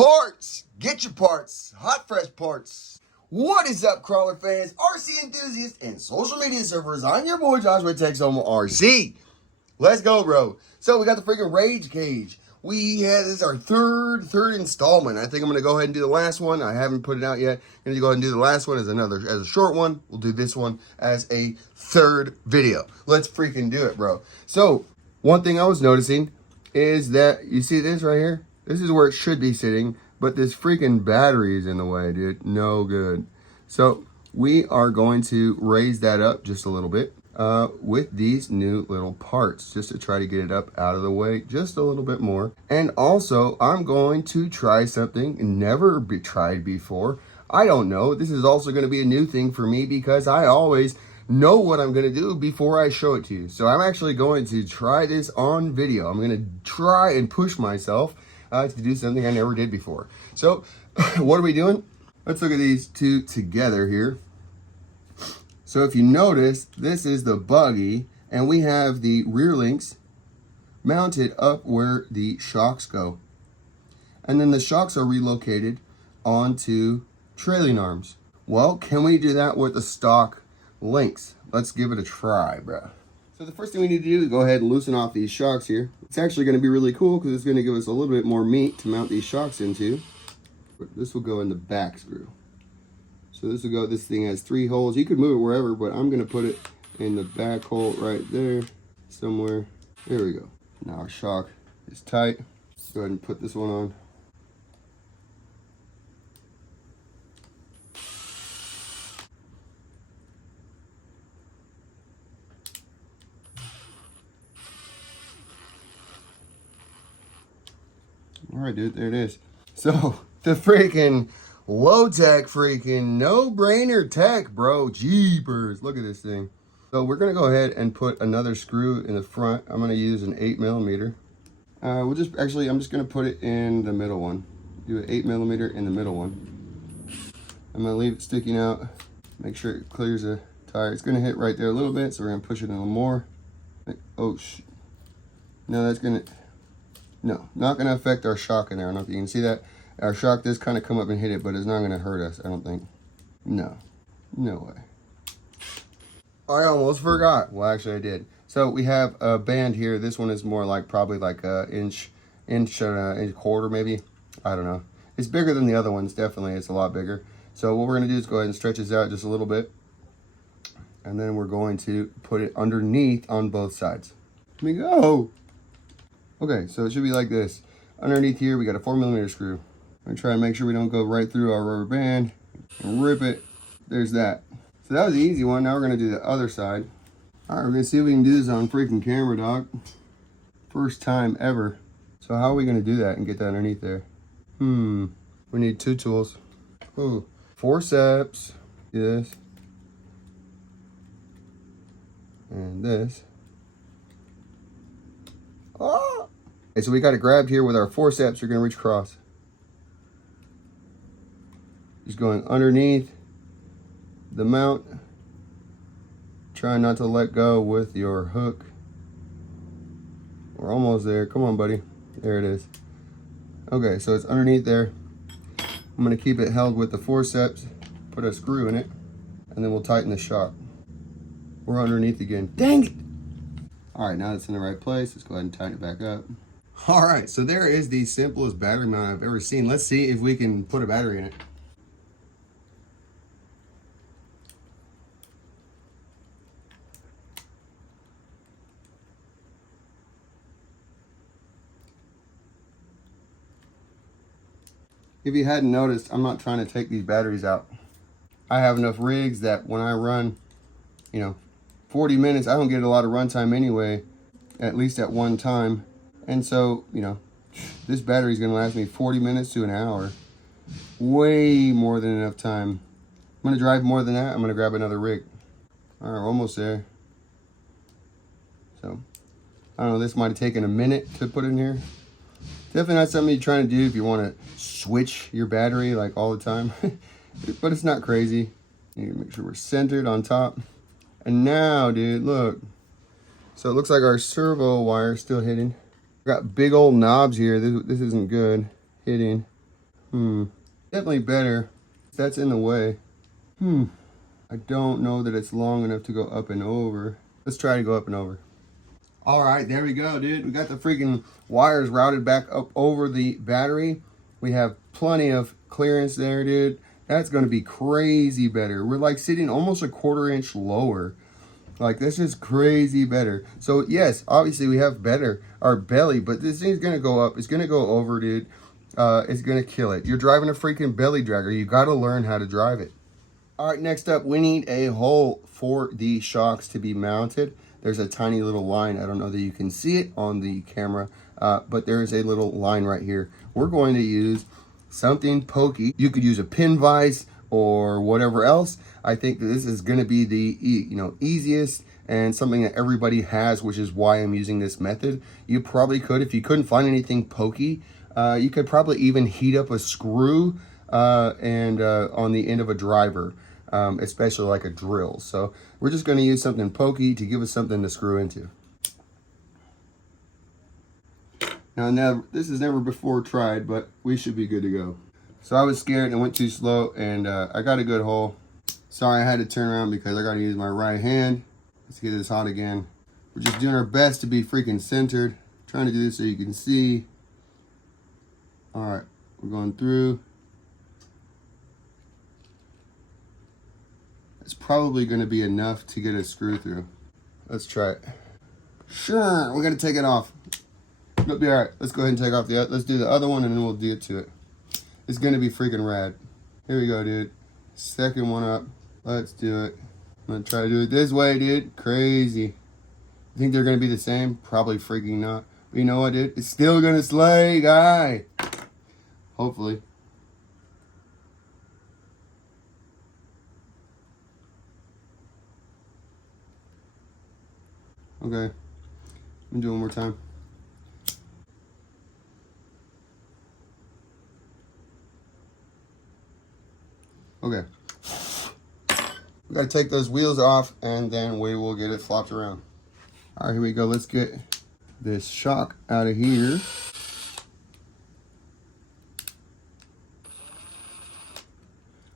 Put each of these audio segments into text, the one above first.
Parts! Get your parts. Hot, fresh parts. What is up, crawler fans, RC enthusiasts, and social media surfers? I'm your boy Joshua Tex MOFO RC. Let's go, bro. So we got the freaking Rage Cage. This is our third installment. I think I'm gonna go ahead and do the last one. I haven't put it out yet. I'm gonna go ahead and do the last one as a short one. We'll do this one as a third video. Let's freaking do it, bro. So one thing I was noticing is that you see this right here? This is where it should be sitting, but this freaking battery is in the way, dude. No good. So we are going to raise that up just a little bit with these new little parts, just to try to get it up out of the way just a little bit more. And also, I'm going to try something never tried before. I don't know. This is also going to be a new thing for me because I always know what I'm going to do before I show it to you. So I'm actually going to try this on video. I'm going to try and push myself to do something I never did before. So what are we doing? Let's look at these two together here. So if you notice, this is the buggy, and we have the rear links mounted up where the shocks go. And then the shocks are relocated onto trailing arms. Well, can we do that with the stock links? Let's give it a try, bro. So the first thing we need to do is go ahead and loosen off these shocks here. It's actually going to be really cool because it's going to give us a little bit more meat to mount these shocks into. But this will go in the back screw. So this thing has 3 holes. You could move it wherever, but I'm going to put it in the back hole right there somewhere. There we go. Now our shock is tight. Go ahead and put this one on. All right, dude, there it is. So the freaking low-tech, freaking no-brainer tech, bro. Jeepers, look at this thing. So we're gonna go ahead and put another screw in the front. I'm gonna use an 8mm. I'm just gonna put it in the middle one. Do an 8mm in the middle one. I'm gonna leave it sticking out. Make sure it clears the tire. It's gonna hit right there a little bit, so we're gonna push it a little more. Oh, no, not gonna affect our shock in there. I don't know if you can see that. Our shock does kind of come up and hit it, but it's not going to hurt us, I don't think. No way. I almost forgot. Well, actually I did. So we have a band here. This one is more like probably like a inch quarter maybe. I don't know. It's bigger than the other ones, definitely. It's a lot bigger. So what we're going to do is go ahead and stretch this out just a little bit. And then we're going to put it underneath on both sides. Let me go. Okay, so it should be like this. Underneath here, we got a 4mm screw. I'm gonna try and make sure we don't go right through our rubber band and rip it. There's that. So that was the easy one. Now we're gonna do the other side. All right, we're gonna see if we can do this on freaking camera, dog. First time ever. So how are we gonna do that and get that underneath there? We need 2 tools. Ooh, forceps. This. And this. Oh! Okay, so we got it grabbed here with our forceps. You're gonna reach across. Just going underneath the mount. Trying not to let go with your hook. We're almost there. Come on, buddy. There it is. Okay, so it's underneath there. I'm going to keep it held with the forceps. Put a screw in it. And then we'll tighten the shock. We're underneath again. Dang it! Alright, now it's in the right place. Let's go ahead and tighten it back up. Alright, so there is the simplest battery mount I've ever seen. Let's see if we can put a battery in it. If you hadn't noticed, I'm not trying to take these batteries out. I have enough rigs that when I run, 40 minutes, I don't get a lot of run time anyway, at least at one time. And so, this battery is going to last me 40 minutes to an hour. Way more than enough time. I'm going to drive more than that. I'm going to grab another rig. All right, we're almost there. So, I don't know, this might have taken a minute to put in here. Definitely not something you're trying to do if you want to switch your battery like all the time. But it's not crazy. You need to make sure we're centered on top. And now, dude, look. So it looks like our servo wire is still hitting. Got big old knobs here. This isn't good. Hitting. Definitely better. That's in the way. I don't know that it's long enough to go up and over. Let's try to go up and over. All right, there we go, dude. We got the freaking wires routed back up over the battery. We have plenty of clearance there, dude. That's going to be crazy better. We're like sitting almost a 1/4 inch lower. Like, this is crazy better. So, yes, obviously we have better our belly, but this thing's going to go up. It's going to go over, dude. It's going to kill it. You're driving a freaking belly dragger. You got to learn how to drive it. All right, next up, we need a hole for the shocks to be mounted. There's a tiny little line. I don't know that you can see it on the camera, but there is a little line right here. We're going to use something pokey. You could use a pin vise or whatever else. I think that this is going to be the easiest and something that everybody has, which is why I'm using this method. You probably could, if you couldn't find anything pokey, you could probably even heat up a screw and on the end of a driver. Especially like a drill. So we're just going to use something pokey to give us something to screw into. Now, this is never before tried, but we should be good to go. So I was scared and went too slow, and I got a good hole. Sorry, I had to turn around because I got to use my right hand. Let's get this hot again. We're just doing our best to be freaking centered. Trying to do this so you can see. All right, we're going through. It's probably going to be enough to get a screw through. Let's try it. Sure, we're going to take it off. It'll be all right. Let's go ahead and take off the. Let's do the other one and then we'll get to it. It's going to be freaking rad. Here we go, dude. Second one up. Let's do it. I'm going to try to do it this way, dude. Crazy. You think they're going to be the same? Probably freaking not. But you know what, dude? It's still going to slay, guy. Hopefully. Okay, I'm doing one more time. Okay. We gotta take those wheels off and then we will get it flopped around. All right, here we go. Let's get this shock out of here.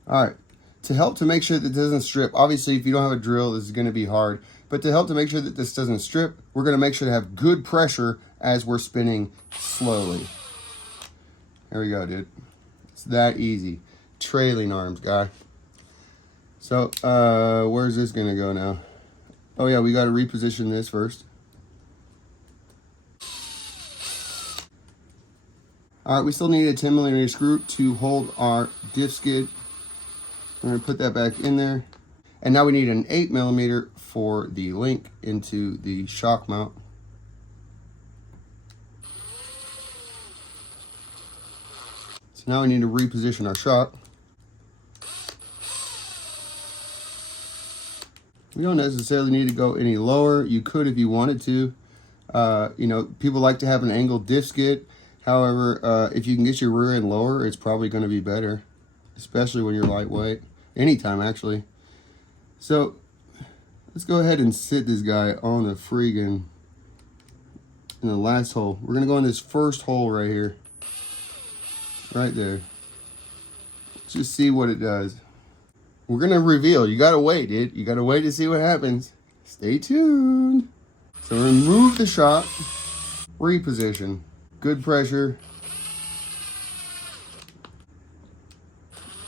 All right, to help to make sure that it doesn't strip, obviously if you don't have a drill, this is gonna be hard. But to help to make sure that this doesn't strip, we're going to make sure to have good pressure as we're spinning slowly. There we go, dude. It's that easy. Trailing arms, guy. So, where's this going to go now? Oh, yeah, we got to reposition this first. All right, we still need a 10mm screw to hold our diff skid. I'm going to put that back in there. And now we need an 8mm for the link into the shock mount. So now we need to reposition our shock. We don't necessarily need to go any lower. You could if you wanted to. People like to have an angled diff skid. However, if you can get your rear end lower, it's probably going to be better, especially when you're lightweight. Anytime, actually. So let's go ahead and sit this guy on the friggin' in the last hole. We're gonna go in this first hole right here. Right there. Let's just see what it does. We're gonna reveal. You gotta wait, dude. You gotta wait to see what happens. Stay tuned. So remove the shock. Reposition. Good pressure.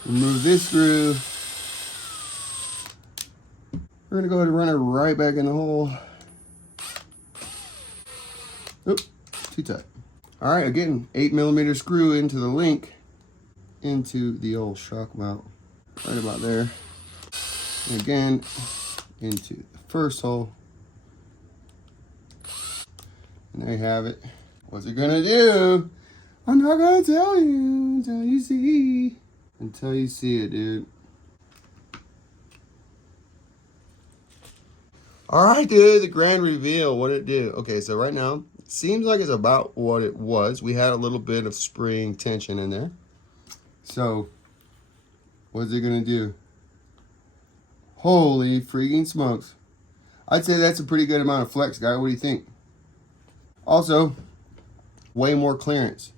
Remove this screw. We're gonna go ahead and run it right back in the hole. Oop, too tight. All right, again, 8mm screw into the link, into the old shock mount, right about there. And again, into the first hole. And there you have it. What's it gonna do? I'm not gonna tell you until you see. Until you see it, dude. All right, dude, the grand reveal, what did it do? Okay, so right now, it seems like it's about what it was. We had a little bit of spring tension in there. So, what's it gonna do? Holy freaking smokes. I'd say that's a pretty good amount of flex, guy. What do you think? Also, way more clearance.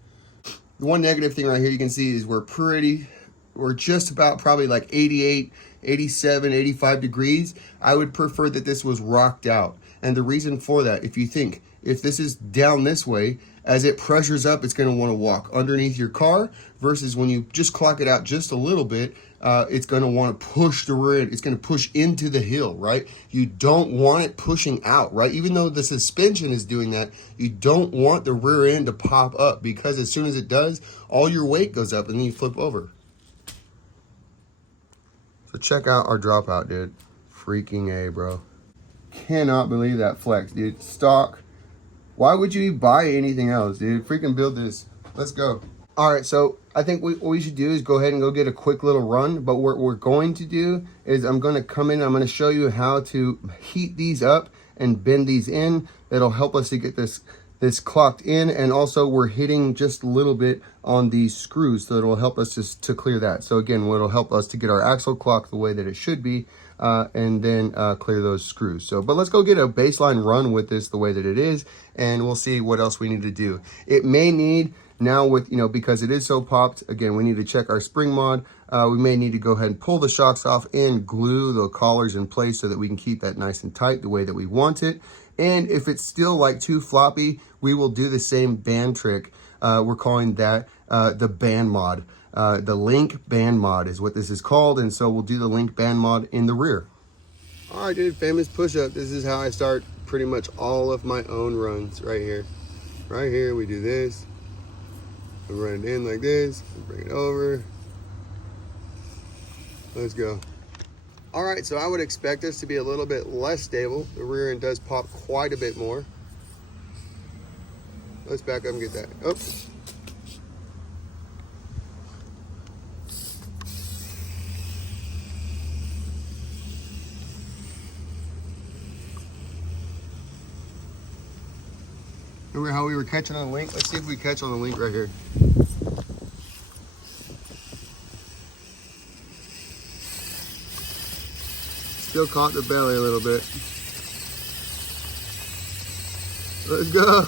The one negative thing right here you can see is we're just about probably like 88, 87, 85 degrees. I would prefer that this was rocked out. And the reason for that, if you think, if this is down this way, as it pressures up, it's going to want to walk underneath your car, versus when you just clock it out just a little bit, it's going to want to push the rear end. It's going to push into the hill, right? You don't want it pushing out, right? Even though the suspension is doing that, you don't want the rear end to pop up, because as soon as it does, all your weight goes up and then you flip over. So check out our dropout, dude. Freaking A, bro. Cannot believe that flex, dude. Stock. Why would you buy anything else, dude? Freaking build this. Let's go. All right, so I think what we should do is go ahead and go get a quick little run. But what we're going to do is I'm going to come in. I'm going to show you how to heat these up and bend these in. That'll help us to get this clocked in. And also we're hitting just a little bit on these screws, so it'll help us just to clear that. So again, what'll help us to get our axle clocked the way that it should be, and then clear those screws. So, but let's go get a baseline run with this the way that it is, and we'll see what else we need to do. It may need, now with, because it is so popped, again, we need to check our spring mod. We may need to go ahead and pull the shocks off and glue the collars in place so that we can keep that nice and tight the way that we want it. And if it's still like too floppy, we will do the same band trick. We're calling that the band mod. The link band mod is what this is called, and so we'll do the link band mod in the rear. All right, dude, famous push-up. This is how I start pretty much all of my own runs right here. Right here, we do this. We run it in like this, bring it over. Let's go. All right, so I would expect this to be a little bit less stable. The rear end does pop quite a bit more. Let's back up and get that. Oh. Remember how we were catching on the link? Let's see if we catch on the link right here. Still caught the belly a little bit. Let's go.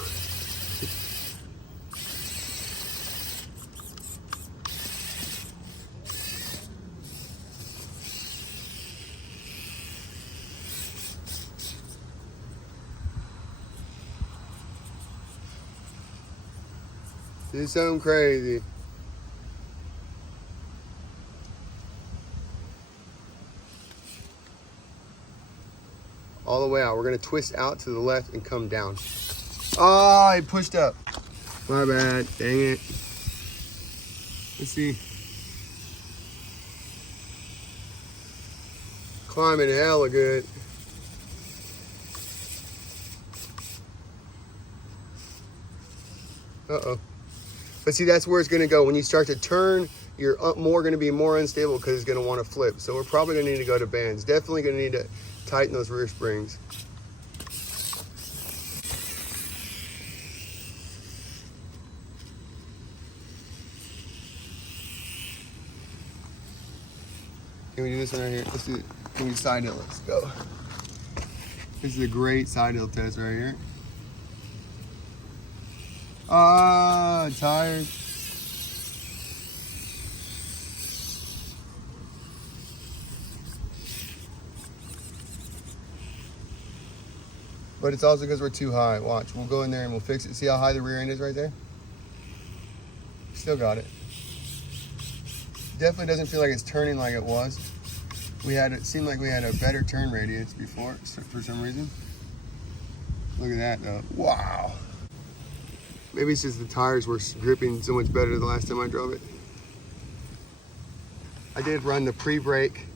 Do something crazy. All the way out. We're going to twist out to the left and come down. Oh, I pushed up. My bad. Dang it. Let's see. Climbing hella good. Uh-oh. But see, that's where it's going to go. When you start to turn, you're going to be more unstable because it's going to want to flip. So we're probably going to need to go to bands. Definitely going to need to tighten those rear springs. Can we do this one right here? Let's do it. Can we side hill? Let's go. This is a great side hill test right here. Ah, tired. But it's also because we're too high. Watch, we'll go in there and we'll fix it. See how high the rear end is right there? Still got it. Definitely doesn't feel like it's turning like it was. It seemed like we had a better turn radius before for some reason. Look at that though. Wow. Maybe it's just the tires were gripping so much better the last time I drove it. I did run the pre-brake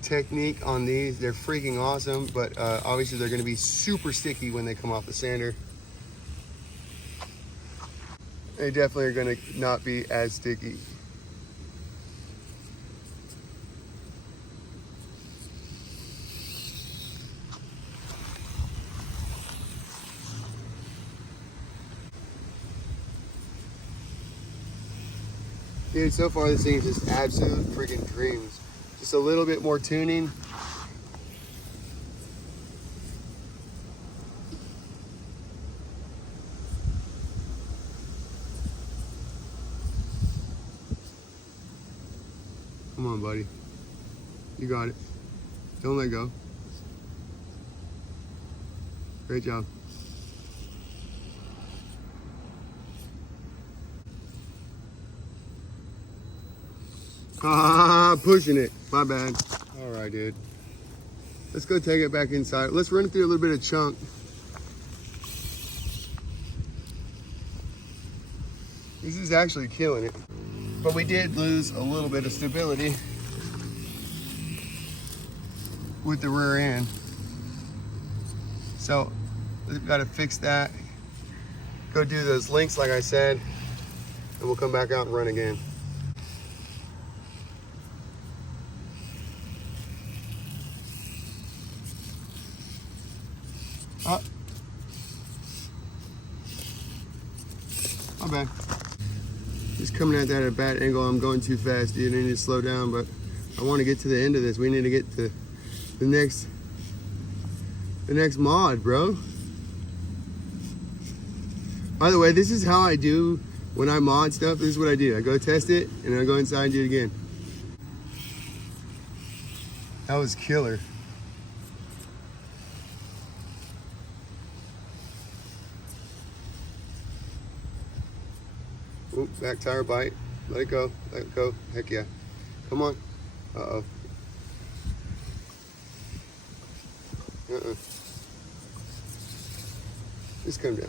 technique on these. They're freaking awesome, but obviously they're gonna be super sticky when they come off the sander. They definitely are gonna not be as sticky. Dude, so far this thing is just absolute freaking dreams. Just a little bit more tuning. Come on, buddy. You got it. Don't let go. Great job. Ah, pushing it. My bad. All right, dude. Let's go take it back inside. Let's run it through a little bit of chunk. This is actually killing it. But we did lose a little bit of stability with the rear end. So we've got to fix that. Go do those links like I said, and we'll come back out and run again. Oh. My bad. Just coming at that at a bad angle. I'm going too fast, dude. I need to slow down, but I want to get to the end of this. We need to get to the next mod, bro. By the way, this is how I do when I mod stuff. This is what I do. I go test it, and I go inside and do it again. That was killer. Oop, back tire bite. Let it go. Let it go. Heck yeah. Come on. Uh-oh. Just come down.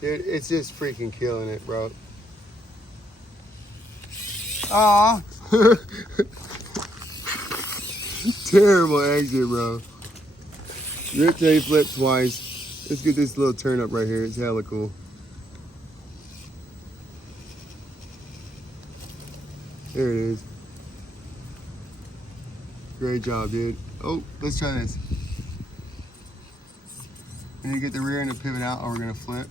Dude, it's just freaking killing it, bro. Aw. Terrible exit, bro. Rip tape flip twice. Let's get this little turn up right here. It's hella cool. There it is. Great job, dude. Oh, let's try this. We need to get the rear end to pivot out, or we're gonna flip.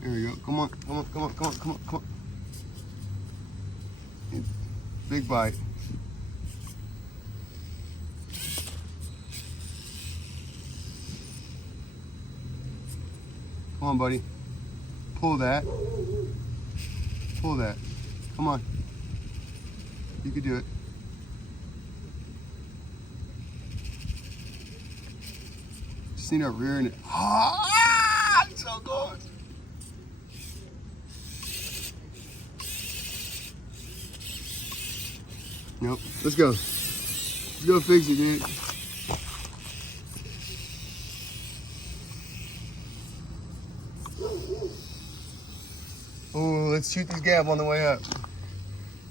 There we go. Come on, come on, come on, come on, come on, come on. Big bite. Come on, buddy. Pull that. Pull that. Come on. You can do it. Just need to rear end it. Ah, it's so close. Nope. Let's go. Let's go fix it, dude. Oh, let's shoot this gap on the way up.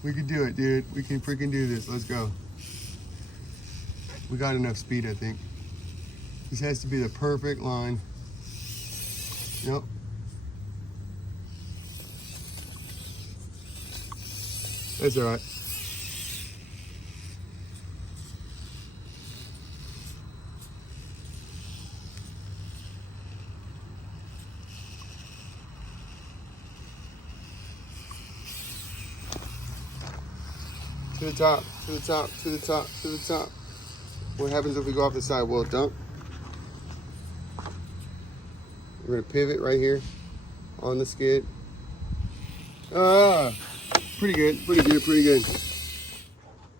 We can do it, dude. We can freaking do this. Let's go. We got enough speed, I think. This has to be the perfect line. Yep. That's all right. To the top, to the top, to the top, to the top. What happens if we go off the side? Will it dump? We're gonna pivot right here on the skid. Ah, pretty good, pretty good, pretty good.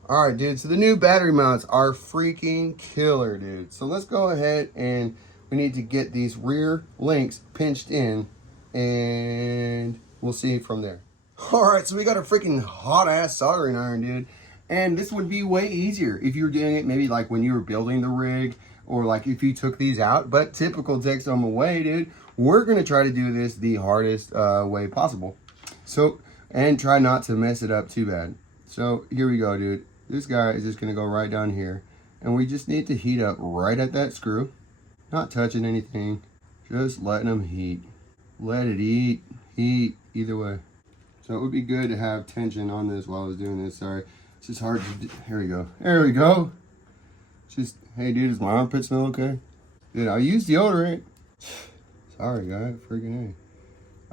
All right, dude, so the new battery mounts are freaking killer, dude. So let's go ahead and we need to get these rear links pinched in and we'll see from there. All right, so we got a freaking hot ass soldering iron, dude. And this would be way easier if you were doing it maybe like when you were building the rig or like if you took these out, but typical Texoma way, dude. We're gonna try to do this the hardest way possible. So, and try not to mess it up too bad. So here we go, dude. This guy is just gonna go right down here and we just need to heat up right at that screw. Not touching anything, just letting them heat. Let it heat, either way. So it would be good to have tension on this while I was doing this. Sorry, it's just hard to do. Here we go. There we go. Just, hey dude, does my armpit smell okay? Dude, I use deodorant. Sorry guy, freaking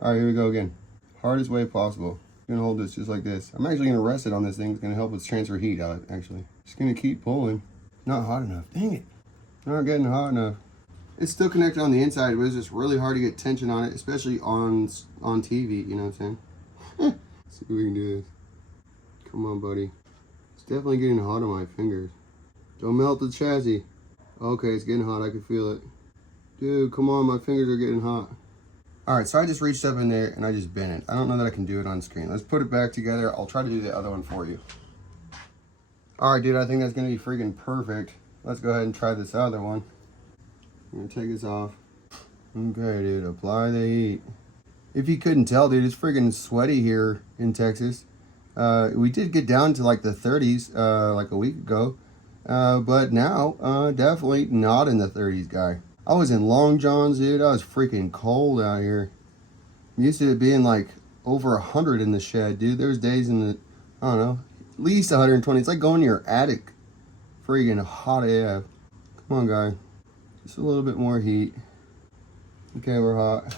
A. All right, here we go again. Hardest way possible. I'm gonna hold this just like this. I'm actually gonna rest it on this thing. It's gonna help us transfer heat out, actually. Just gonna keep pulling. Not hot enough, dang it. Not getting hot enough. It's still connected on the inside, but it's just really hard to get tension on it, especially on TV, you know what I'm saying? Let's see if we can do this. Come on, buddy. It's definitely getting hot on my fingers. Don't melt the chassis. Okay, it's getting hot, I can feel it. Dude, come on, my fingers are getting hot. Alright, so I just reached up in there and I just bent it. I don't know that I can do it on screen. Let's put it back together. I'll try to do the other one for you. Alright, dude, I think that's going to be freaking perfect. Let's go ahead and try this other one. I'm going to take this off. Okay, dude, apply the heat. If you couldn't tell, dude, it's freaking sweaty here in Texas. We did get down to like the 30s like a week ago. But now, definitely not in the 30s, guy. I was in long johns, dude. I was freaking cold out here. I'm used to it being like over 100 in the shed, dude. There's days in the, I don't know, at least 120. It's like going to your attic. Freaking hot AF. Come on, guy. Just a little bit more heat. Okay, we're hot.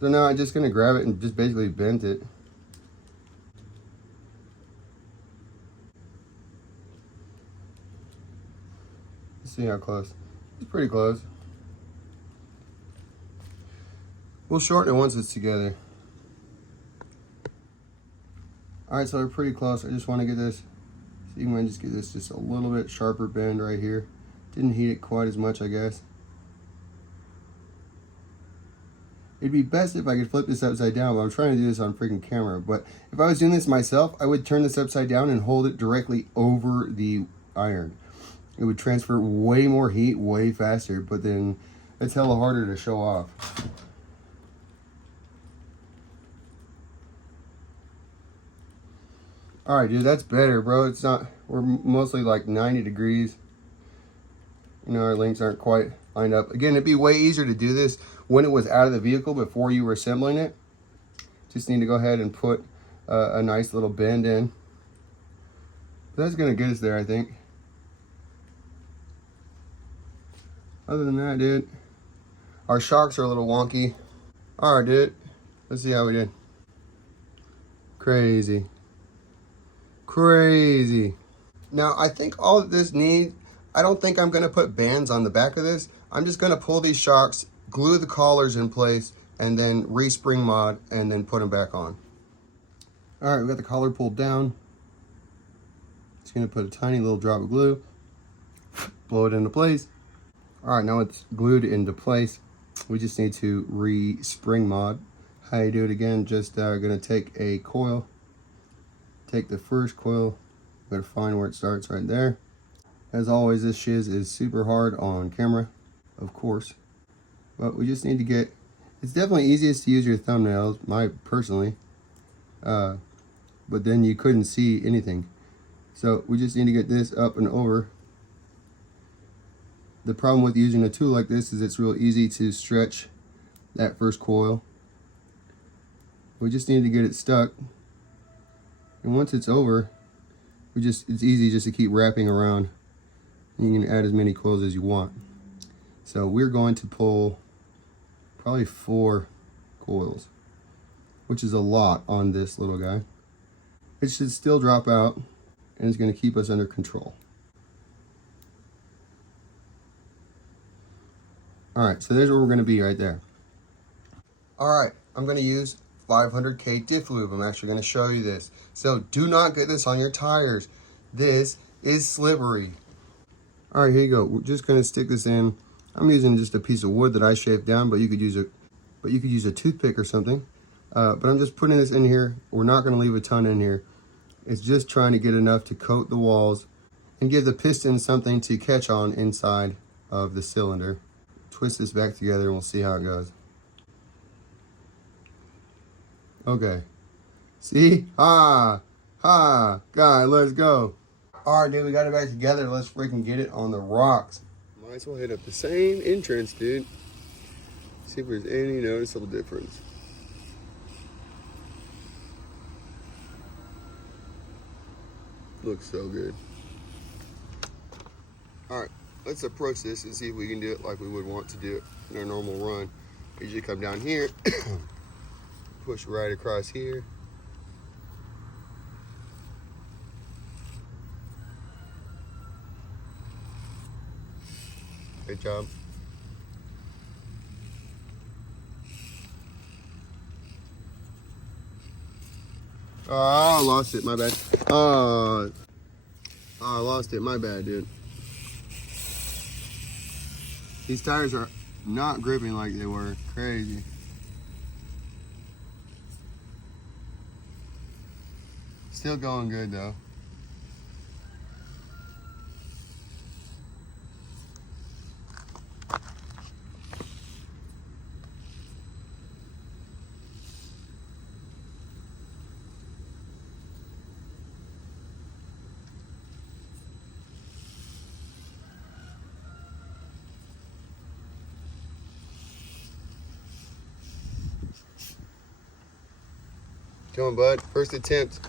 So now I'm just going to grab it and just basically bend it. Let's see how close. It's pretty close. We'll shorten it once it's together. Alright, so we're pretty close. I just want to get this, see, you might just get this just a little bit sharper bend right here. Didn't heat it quite as much, I guess. It'd be best if I could flip this upside down, but I'm trying to do this on freaking camera. But if I was doing this myself, I would turn this upside down and hold it directly over the iron. It would transfer way more heat way faster, but then it's hella harder to show off. Alright, dude, that's better, bro. It's not, we're mostly like 90 degrees. You know, our links aren't quite lined up. Again, it'd be way easier to do this when it was out of the vehicle before you were assembling it. Just need to go ahead and put a nice little bend in. That's going to get us there, I think. Other than that, dude, our shocks are a little wonky. Alright, dude. Let's see how we did. Crazy. Crazy. Now, I think all that this needs, I don't think I'm going to put bands on the back of this. I'm just going to pull these shocks, glue the collars in place, and then re-spring mod, and then put them back on. Alright, we got the collar pulled down. Just going to put a tiny little drop of glue, blow it into place. Alright, now it's glued into place. We just need to re-spring mod. How you do it again, just going to take a coil, take the first coil, gotta find where it starts right there. As always, this shiz is super hard on camera, of course. But we just need to get, it's definitely easiest to use your thumbnails, personally. But then you couldn't see anything. So we just need to get this up and over. The problem with using a tool like this is it's real easy to stretch that first coil. We just need to get it stuck. And once it's over, it's easy just to keep wrapping around. You can add as many coils as you want. So we're going to pull probably 4 coils, which is a lot on this little guy. It should still drop out, and it's going to keep us under control. Alright, so there's where we're going to be right there. Alright, I'm going to use 500K diff lube. I'm actually going to show you this. So do not get this on your tires. This is slippery. Alright, here you go. We're just going to stick this in. I'm using just a piece of wood that I shaved down, but you could use a toothpick or something. But I'm just putting this in here. We're not going to leave a ton in here. It's just trying to get enough to coat the walls and give the piston something to catch on inside of the cylinder. Twist this back together and we'll see how it goes. Okay. See? Ha! Ha! Guy, let's go. Alright, dude, we got it back together. Let's freaking get it on the rocks. Might as well hit up the same entrance, dude. See if there's any noticeable difference. Looks so good. Alright, let's approach this and see if we can do it like we would want to do it in our normal run. Usually come down here, push right across here. Great job. Oh, I lost it, my bad. Oh, I lost it, my bad, dude. These tires are not gripping like they were. Crazy. Still going good though. Come on, bud. First attempt.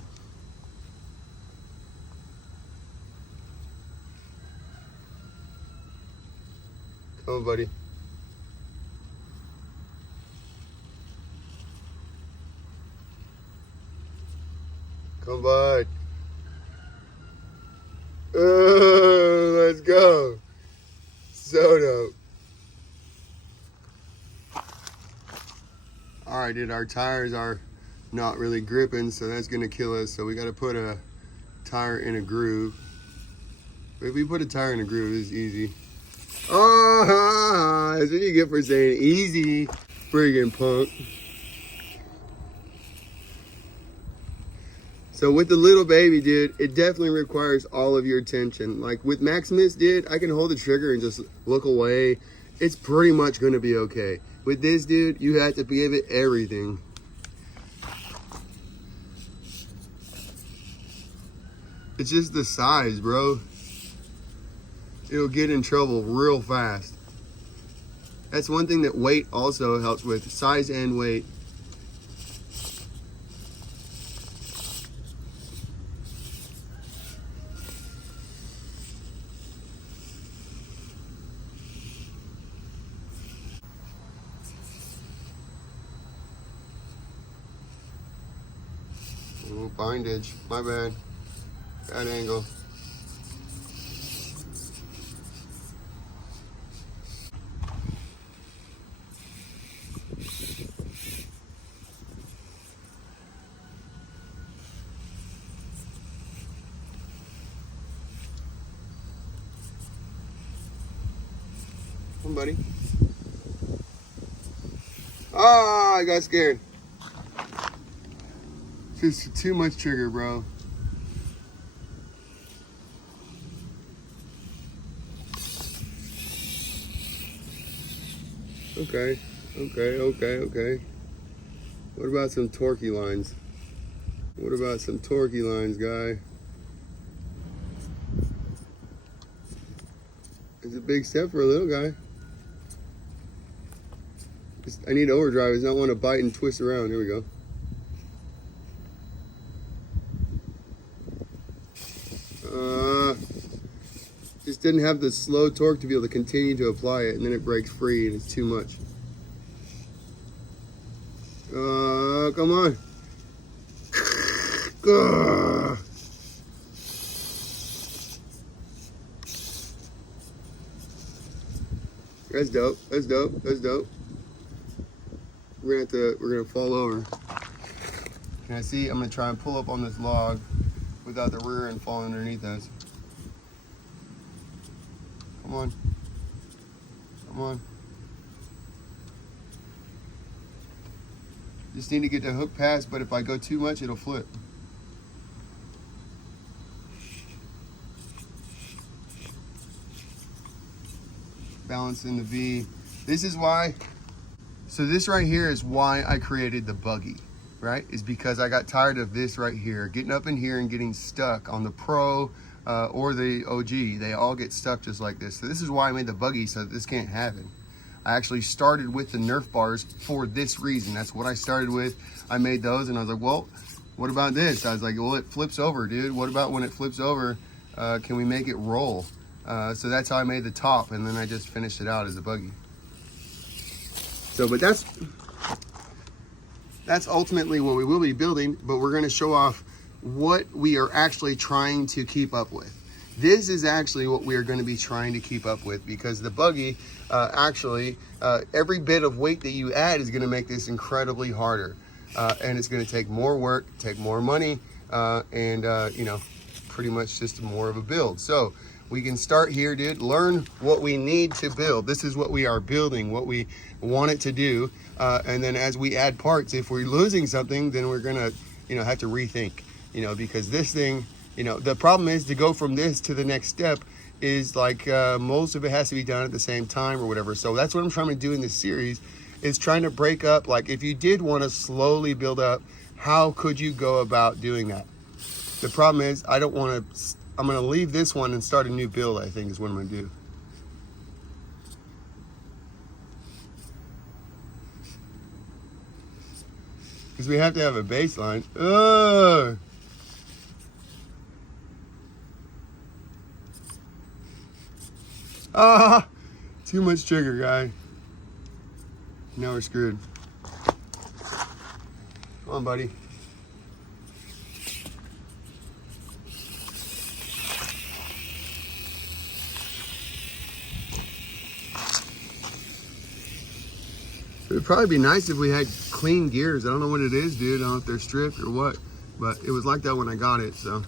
Come on, buddy. Come on, bud. Oh, let's go. So dope. All right, dude, our tires are not really gripping, so that's gonna kill us. So we gotta put a tire in a groove. If we put a tire in a groove, it's easy. Oh, that's what you get for saying easy, friggin' punk. So with the little baby, dude, it definitely requires all of your attention. Like with Maximus, dude, I can hold the trigger and just look away. It's pretty much gonna be okay. With this, dude, you have to give it everything. It's just the size, bro. It'll get in trouble real fast. That's one thing that weight also helps with, size and weight. Oh, bindage, my bad. Bad angle. Come on, buddy. Oh, I got scared. Just too much trigger, bro. Okay. What about some torquey lines? What about some torquey lines, guy? It's a big step for a little guy. I need overdrive. Does not want to bite and twist around. Here we go. Just didn't have the slow torque to be able to continue to apply it, and then it breaks free and it's too much. Come on. That's dope. That's dope. That's dope. We're gonna fall over. Can I see? I'm gonna try and pull up on this log without the rear end falling underneath us. Come on. Come on. Just need to get the hook past, but if I go too much, it'll flip. Balancing the V. This is why, so this right here is why I created the buggy, right? Is because I got tired of this right here, getting up in here and getting stuck on the Pro or the OG. They all get stuck just like this. So this is why I made the buggy, so that this can't happen. I actually started with the Nerf bars for this reason. That's what I started with. I made those and I was like, well, what about this? I was like, well, it flips over, dude. What about when it flips over? Can we make it roll? So that's how I made the top, and then I just finished it out as a buggy. So, but that's ultimately what we will be building, but we're gonna show off what we are actually trying to keep up with. This is actually what we are going to be trying to keep up with, because the buggy, every bit of weight that you add is going to make this incredibly harder. and it's going to take more work, take more money, and you know, pretty much just more of a build. So we can start here, dude. Learn what we need to build. This is what we are building, what we want it to do, and then as we add parts, if we're losing something, then we're gonna, you know, have to rethink, you know, because this thing, you know, the problem is to go from this to the next step is like most of it has to be done at the same time or whatever. So that's what I'm trying to do in this series, is trying to break up, like if you did want to slowly build up, how could you go about doing that? The problem is I don't want to, I'm going to leave this one and start a new build, I think is what I'm going to do. Because we have to have a baseline. Ugh. Ah, too much trigger, guy. Now we're screwed. Come on, buddy. It would probably be nice if we had clean gears. I don't know what it is, dude. I don't know if they're stripped or what, but it was like that when I got it. So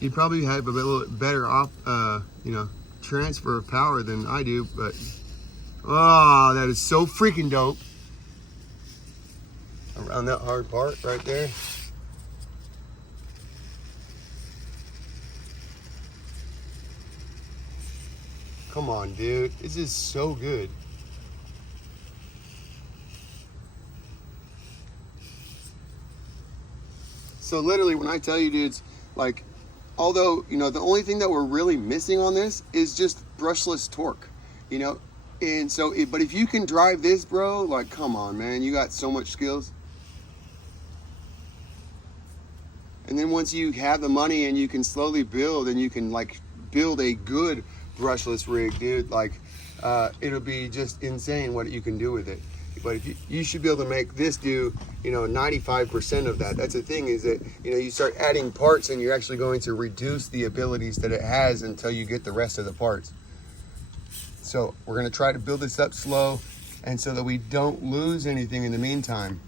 you'd probably have a little bit better off, you know, transfer of power than I do. But oh, that is so freaking dope. Around that hard part right there. Come on, dude. This is so good. So literally when I tell you, dudes, like, although, you know, the only thing that we're really missing on this is just brushless torque, you know? And so, but if you can drive this, bro, like, come on, man, you got so much skills. And then once you have the money and you can slowly build and you can like build a good brushless rig, dude, like, it'll be just insane what you can do with it. But if you should be able to make this do, you know, 95% of that. That's the thing, is that, you know, you start adding parts and you're actually going to reduce the abilities that it has until you get the rest of the parts. So we're going to try to build this up slow, and so that we don't lose anything in the meantime.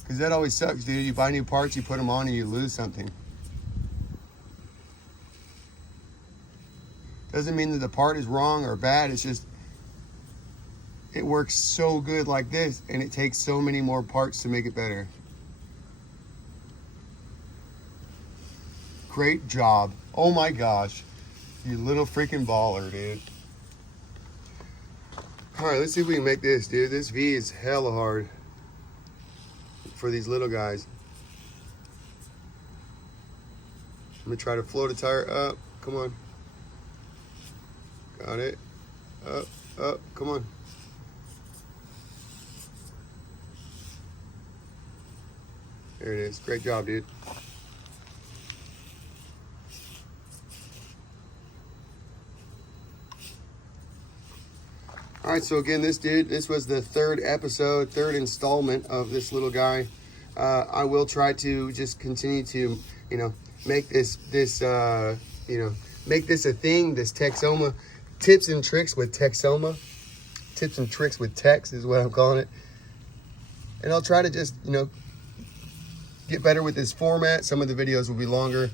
Because that always sucks, dude. You buy new parts, you put them on, and you lose something. Doesn't mean that the part is wrong or bad. It's just, it works so good like this, and it takes so many more parts to make it better. Great job. Oh my gosh. You little freaking baller, dude. All right, let's see if we can make this, dude. This V is hella hard for these little guys. I'm gonna try to float a tire up. Come on. Got it. Up, up, come on. There it is. Great job, dude. All right, so again, this was the third episode, third installment of this little guy. I will try to just continue to, you know, make this make this a thing, this Texoma, tips and tricks with Texoma. Tips and tricks with Tex is what I'm calling it. And I'll try to just, you know, get better with this format. Some of the videos will be longer.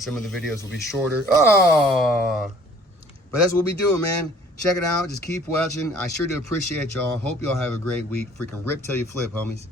Some of the videos will be shorter. Oh, but that's what we'll be doing, man. Check it out. Just keep watching. I sure do appreciate y'all. Hope y'all have a great week. Freaking rip till you flip, homies.